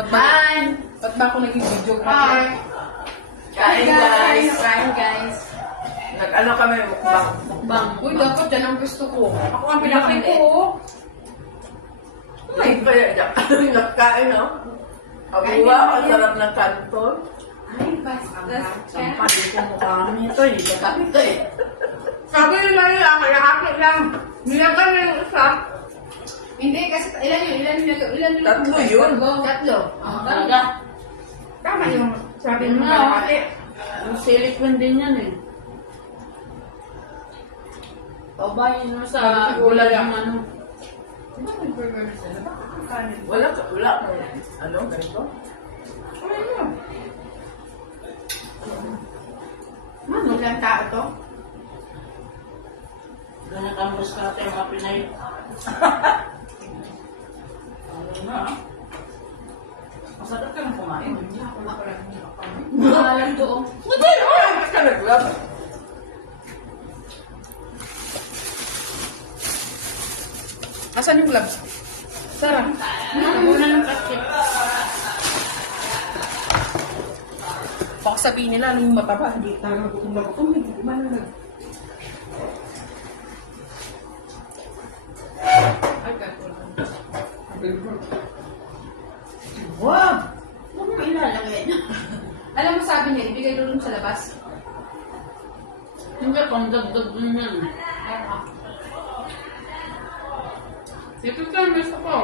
Ba't ba ako naging video? Hi! Kain guys! Kain guys! Nag-ano kami, mukbang. Mukbang. Uy, dapat yan ang gusto ko. Ako ang pinakain Pinakain ko. Ay, kaya dyan. Nagkain, no? Abuwa, ang sarap ng kanton. Ay, basta. Sampal ko mukha nito, hindi ko kapito eh. Sabi nila nila, kalahati lang. Nilagan na yung isa. Hindi, kasi ilan yun? Tatlo yun. Tatlo. Talaga? Tama yung sabi mo Yun nga. kalahati. Yung silicone din yan eh. Pabayin mo sa gulay ang ano. Di ba may burger na sila? Bakit ang kanin? Wala. Ano, ganito? Ano yun? Ano lang tao to? Ganyan kang buskate mga Pinay. Ano na? Masarap ka na kumain. Hindi ako makarami ng kami. Maalam doon. Hindi! Mas ka nag-love. Asan yung gloves? Sarap. Muna ng kasip. Baka sabihin nila, ano yung mataba? Hindi talaga gutom na gutom. Hindi ko man na. Ay, Wow! Huwag mo ilalagay na. alam mo sabi niya, ibigay doon sa labas. Hindi, pang-dagdag din yan. Dito ka, gusto ko.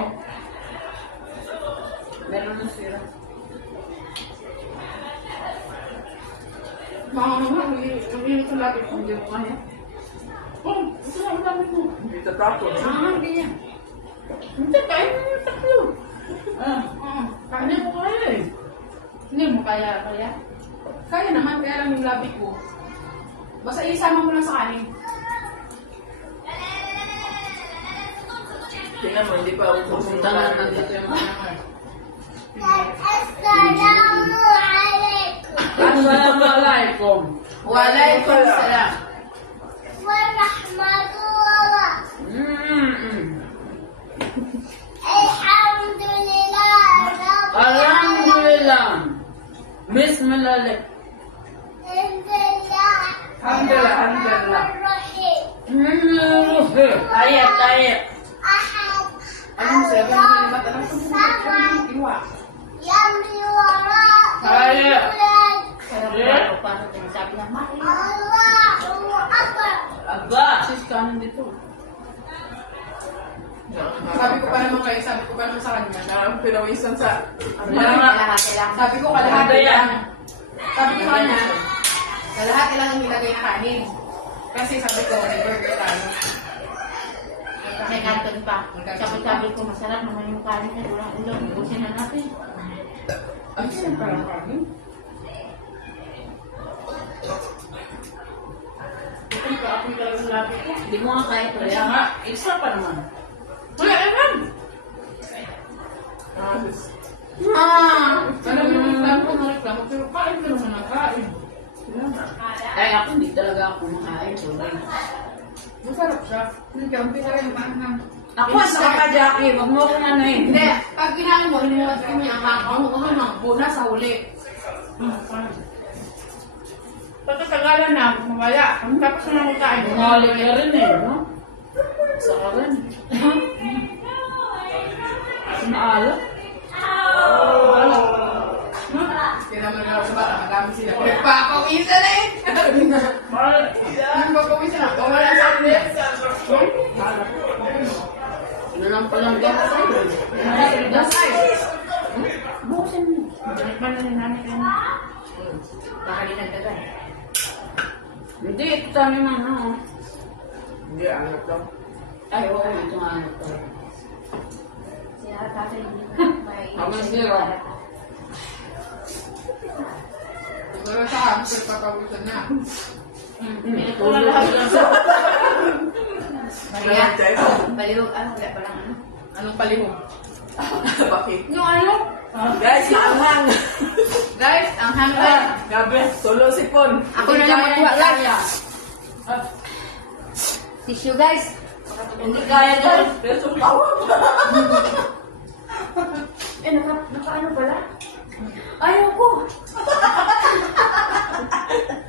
Meron na sira. Hindi ko lapit kung hindi mo kaya. Oh, ito lang ang lapit mo. Hindi tatapon. Hindi yan. Hindi, kain mo yung tatlo. Hindi mo kaya eh. Hindi mo kaya. Kaya naman, kaya lang yung lapit ko. Basta isama mo lang sa kanin. Tingnan mo, hindi pa ako pumunta na nandito yung Assalamualaikum. Waalaikumsalam. Alhamdulillah. Bismillah. Alhamdulillah. Ayat. Anong sabi mo na ba't anong iwa? Ayat. Paano sinasabi na, Mari? Aba. Sis, kanan dito. Sabi ko pa naman sa kanya. Parang pinawisan sa... Sabi ko kalahati lang. Sabi ko kanya, kalahati lang yung nilagay na kanin. Kasi sabi ko, may burger tayo. May kanton pa. Sabi ko, masarap naman yung kanin na walang ulam. Ibusin na natin. Ay, saan parang kanin? Ito ka ako yung talagang lapit ko. Hindi mo nga kahit Kaya nga, isa pa naman. Wala naman! Alam mo yung reklamo, pero kain ka naman ang kain. Ay, ako hindi talaga ako makain. Sorry. Masarap siya. Yung kampi na rin maanghang. Ako, sa ka, Jackie. Huwag mo akong ano eh. Hindi, pag kinain mo, hiniwas ko niya ang buna sa huli. Pagkatagalan na, mawala. Tapos na magkain. Bumalik ka rin eh, no? Sa ka rin. Sinaalat? Kinaman na sa bata, madami sila. Nagpapawisan na eh! Nagpapawisan na. O wala sa ulit. Ano lang palang gata sa'yo? Dasay. Bukasin mo. Balik pa na rin namin kayo. Baka din nagdagan. Hindi, ito tayo na, no? Hindi, ano to? Ay, oo, ito nga ano to. Siya tatay hindi may... Habang zero. Siguro sa hamster papawisan na. Ito na lahat lang sa... Maria, Baliwag, ano, wala pa lang ano. anong palihog? Bakit? Yung ano? Guys, maanghang! Guys, ang hanggang. Gabi, solo sipon. Ako na lang magkuha, guys. Tissue, guys. Hindi kaya guys. Pero tawa. Naka-ano pala? Ayaw ko.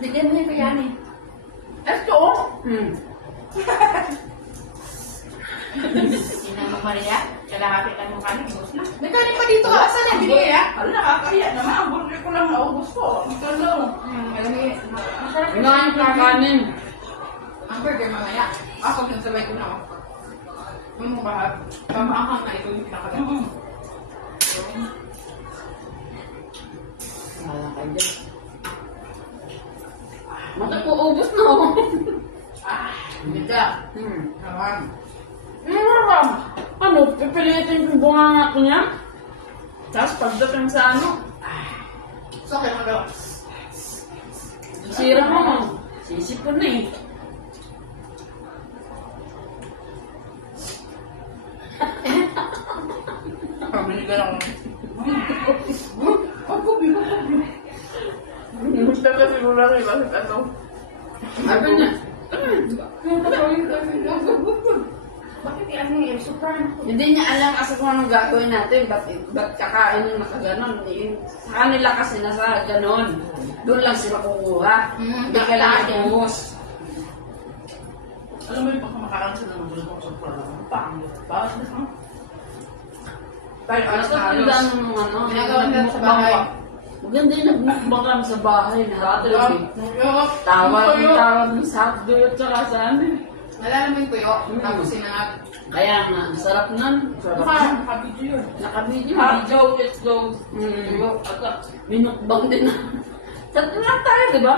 Bigyan mo yung kayanin. Ito? Sinama Maria, kalahati ka ng kanin, boss na. May kanin pa dito. Asan yung binigay ah? Hala, nakakaya naman. Ang burger ko lang naubos ko. Ito lang. Masarap yung Ngayon ka kanin. Ang burger mamaya. Ako yung sabay ko na ako. Yung mga bahag. Pamahang na ito yung pinakagat. Wala kayo dyan. Mata po, ubos na ako. Bida. Hmm. Naman. Marami. Ano, pipilitin yung bunga nga ko niya. Tapos pagdating sa ano, So, kaya daw. sira mo. Sisip ko na eh. Pabili ka lang. Gusto ka siguro lang bakit ano. Sabi niya, Bakit ano yung super? hindi niya alam kasi kung anong gagawin natin. Ba't kakain yung nakaganon? Sa kanila kasi nasa ganon. Doon lang sila kukuha. Hindi ka lang ibuhos. Alam mo yung pagkamakaroon sila ng gusto ko sa program. Pangit. Bakit na? Tayo alas Basta na alos. tandaan mo nung ano. Ginagawa nila sa bahay. Maganda yung nagmukbang kami sa bahay. Nakatulog eh. Yung Tawag ng sakdo at saka sa amin. Nalala mo yung tuyo? Tapos sinangag. Kaya nga, ang sarap nun. Sarap nun. Nakabidyo yun. Nakabidyo. Video, let's go. Minukbang din na. Tatlo lang tayo, di ba?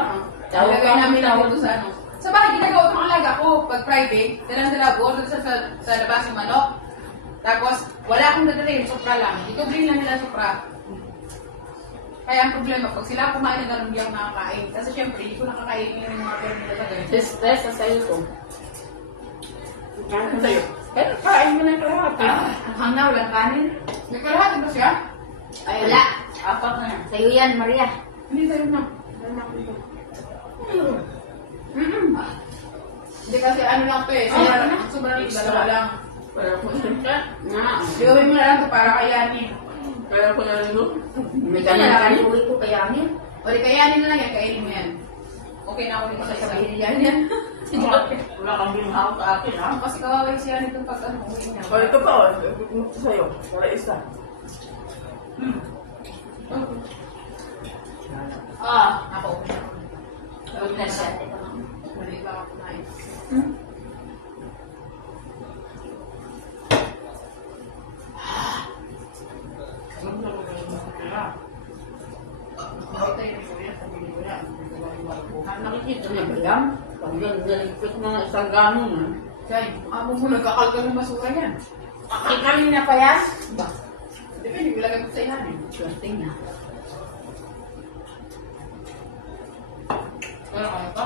Nalagay namin lang dito sa ano. Sa bahay, ginagawa itong alaga ko. Pag private, dalang-dala ko doon sa labas yung manok. Tapos, wala akong dadala yung supra lang. Ito bring lang nila supra. Kaya ang problema, pag sila kumain na ganun, hindi ako nakakain. Kasi syempre, hindi ko nakakain yung mga pero nila sa ganun. Test, sasayo ko. Ano sa'yo? Pero kain mo na yung kalahati. Ang hangna, walang kanin. May kalahati ba siya? Ay, wala. Apat na yan. Sa'yo yan, Maria. Hindi sa'yo na. Hindi kasi ano lang to eh. Sobrang dalawa lang. Kaya ko siya. Nga. Gawin mo na lang to para kayanin. Kaya ko yan ito. May Kaya kanin-kanin. uwi ko kayanin. O di kayanin na lang yan, kainin mo yan. Okay na ako dito sa isa. Sabihin yan. Wala kang ginahawak sa akin, ha? Kasi kawawa yung siya nito pag ano, uwi niya. O, ito pa, o. Ito sa'yo. Para isa. Ako, okay na ako. Huwag na siya. Mali ba ako kumain? Ito yung kuya, sabi ko na. Nakikita niya ba yan? Pag yan, naligpit na isang ganong na. Kaya, amo mo nagkakalkal ng basura yan. Kikanin na pa yan? Ba? Depende, ilagay ko sa ilalim. Swerte na. Pero ano pa?